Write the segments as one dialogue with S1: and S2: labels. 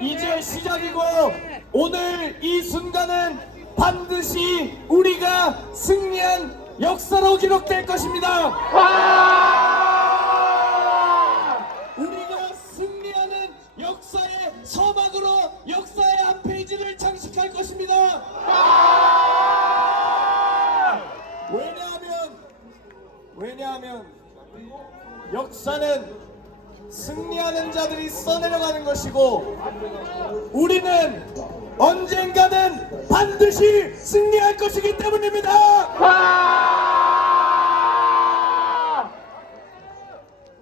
S1: 이제 시작이고 오늘 이 순간은 반드시 우리가 승리한 역사로 기록될 것입니다. 우리가 승리하는 역사의 서막으로 역사의 한 페이지를 장식할 것입니다. 왜냐하면 왜냐하면 역사는 승리하는 자들이 써내려가는 것이고 우리는 언젠가는 반드시 승리할 것이기 때문입니다.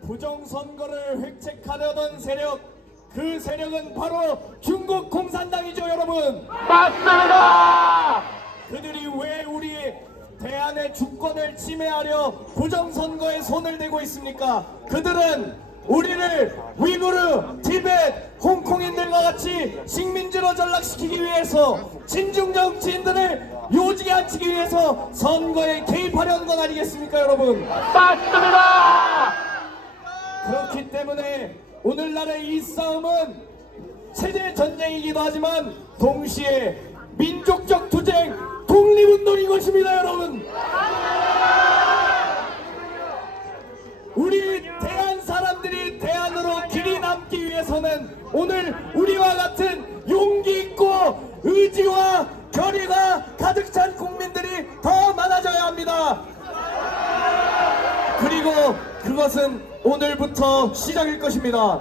S1: 부정선거를 획책하려던 세력 그 세력은 바로 중국 공산당이죠 여러분
S2: 맞습니다.
S1: 그들이 왜 우리 대한의 주권을 침해하려 부정선거에 손을 대고 있습니까? 그들은 우리를 위구르, 티벳, 홍콩인들과 같이 식민지로 전락시키기 위해서 진중 정치인들을 요직에 앉히기 위해서 선거에 개입하려는 건 아니겠습니까 여러분?
S2: 맞습니다.
S1: 그렇기 때문에 오늘날의 이 싸움은 체제 전쟁이기도 하지만 동시에 민족적 투쟁, 독립운동인 것입니다, 여러분. 우리 오늘 우리와 같은 용기 있고 의지와 결의가 가득 찬 국민들이 더 많아져야 합니다. 그리고 그것은 오늘부터 시작일 것입니다.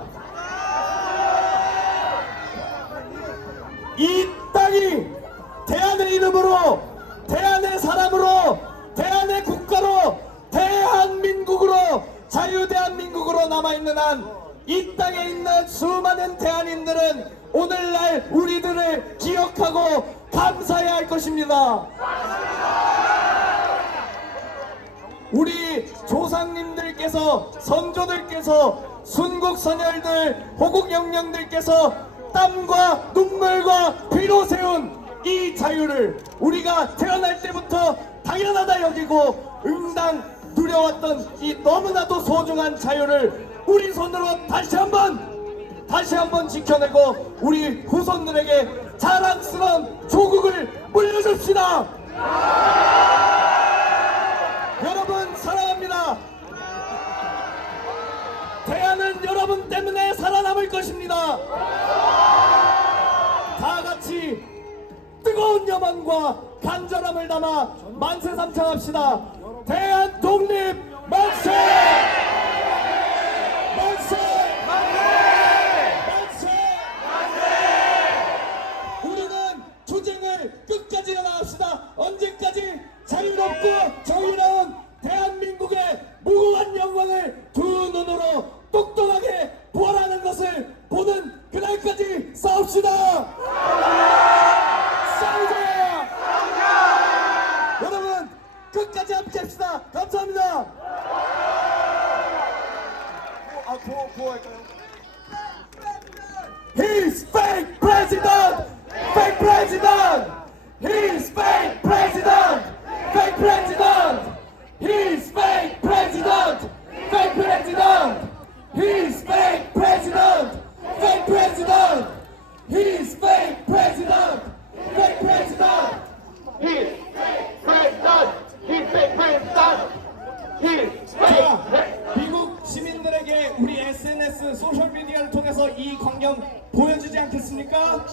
S1: 이 땅이 대한의 이름으로, 대한의 사람으로, 대한의 국가로, 대한민국으로, 자유대한민국으로 남아있는 한 이 땅에 있는 수많은 대한인들은 오늘날 우리들을 기억하고 감사해야 할 것입니다. 우리 조상님들께서 선조들께서 순국선열들 호국영령들께서 땀과 눈물과 피로 세운 이 자유를 우리가 태어날 때부터 당연하다 여기고 응당 누려왔던 이 너무나도 소중한 자유를 우리 손으로 다시 한번 다시 한번 지켜내고 우리 후손들에게 자랑스러운 조국을 물려줍시다. 여러분 사랑합니다. 대한은 여러분 때문에 살아남을 것입니다. 다 같이 뜨거운 여망과 간절함을 담아 만세 삼창합시다. 대한 독립! 만세! He's fake president! Fake president! He's fake president! Fake president! 이 광경 보여주지 않겠습니까?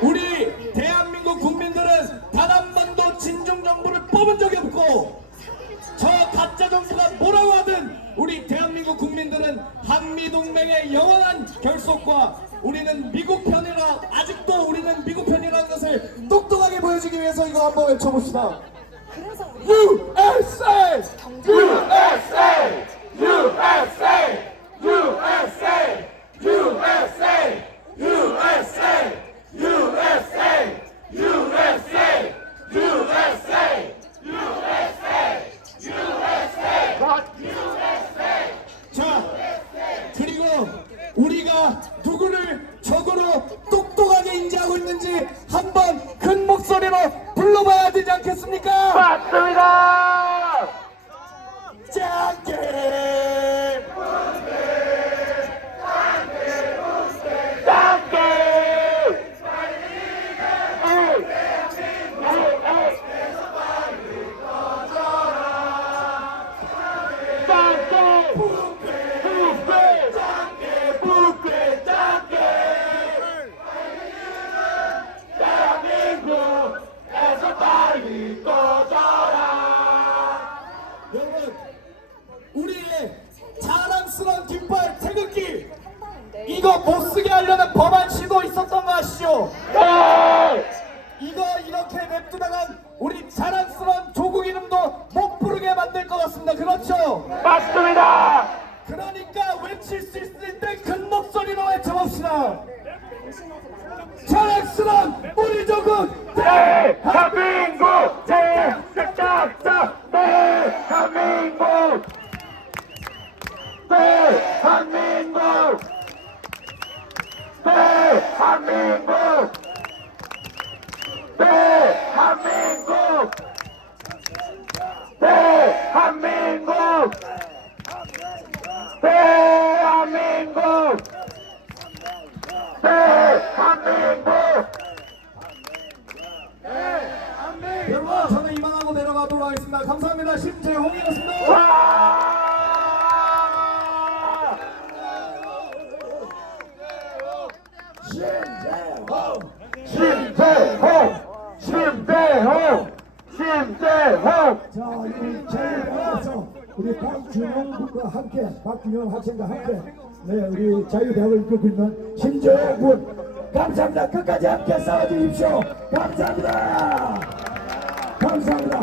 S1: 우리 대한민국 국민들은 단 한 번도 진중 정부를 뽑은 적이 없고 저 가짜 정부가 뭐라고 하든 우리 대한민국 국민들은 한미 동맹의 영원한 결속과 우리는 미국 편이라 아직도 우리는 미국 편이라는 것을 똑똑하게 보여주기 위해서 이거 한번 외쳐봅시다. USA!
S2: USA. USA. USA. USA. USA. USA. USA. USA. USA. What?
S1: 자, 그리고 우리가 누구를 적으로 똑똑하게 인지하고 있는지 한번 큰 목소리로 불러봐야 되지 않겠습니까?
S2: 맞습니다.
S1: Oh!
S2: 대 심대홍! 심대홍! 심대홍!
S3: 자, 이 자유대학에서 우리 박준영 군과 함께, 박준영 학생과 함께, 네, 우리 자유대학을 이끌고 있는 심재호 군, 감사합니다. 끝까지 함께 싸워주십시오. 감사합니다. 감사합니다.